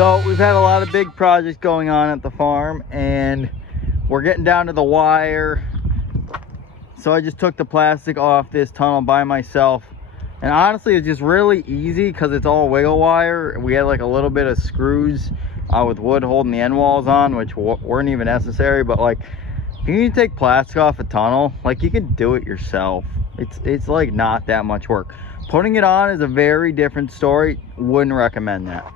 So we've had a lot of big projects going on at the farm, and we're getting down to the wire. So I just took the plastic off this tunnel by myself, and honestly it's just really easy because it's all wiggle wire. We had like a little bit of screws with wood holding the end walls on, which weren't even necessary. But like, if you need to take plastic off a tunnel, like, you can do it yourself. It's like not that much work. Putting it on is a very different story. Wouldn't recommend that.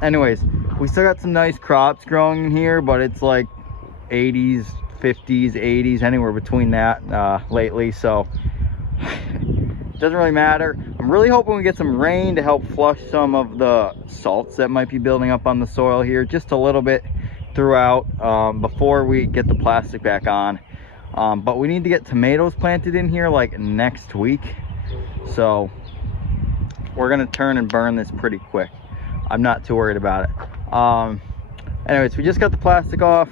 Anyways, we still got some nice crops growing in here, but it's like 80s, 50s, 80s, anywhere between that lately. So it doesn't really matter. I'm really hoping we get some rain to help flush some of the salts that might be building up on the soil here just a little bit throughout before we get the plastic back on. But we need to get tomatoes planted in here like next week, so we're gonna turn and burn this pretty quick. I'm not too worried about it. Anyways, we just got the plastic off.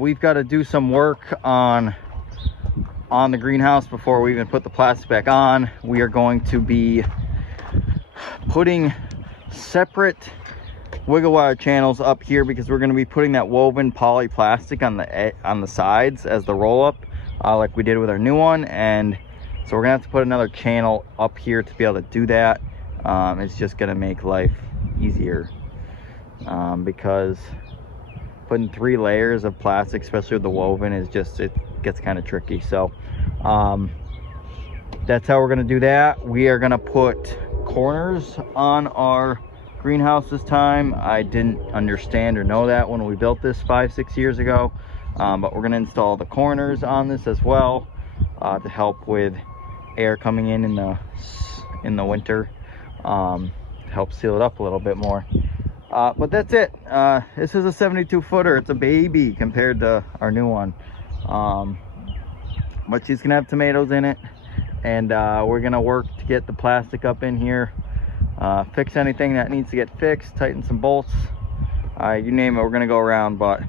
We've got to do some work on the greenhouse before we even put the plastic back on. We are going to be putting separate wiggle wire channels up here because we're going to be putting that woven poly plastic on the sides as the roll up, like we did with our new one. And so we're gonna have to put another channel up here to be able to do that. It's just gonna make life easier because putting 3 layers of plastic, especially with the woven, is just, it gets kind of tricky. So that's how we're gonna do that. We are gonna put corners on our greenhouse this time. I didn't understand or know that when we built this 5-6 years ago, but we're gonna install the corners on this as well to help with air coming in the winter, to help seal it up a little bit more. But that's it. This is a 72 footer. It's a baby compared to our new one, but she's gonna have tomatoes in it, and we're gonna work to get the plastic up in here, fix anything that needs to get fixed, tighten some bolts, you name it. We're gonna go around, but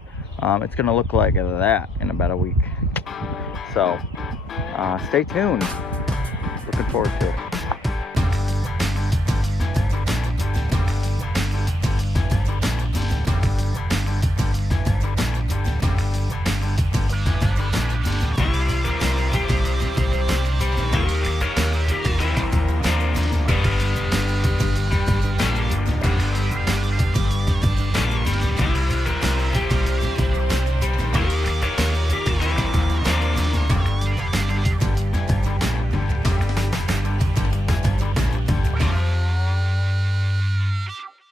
it's gonna look like that in about a week. So stay tuned. Looking forward to it.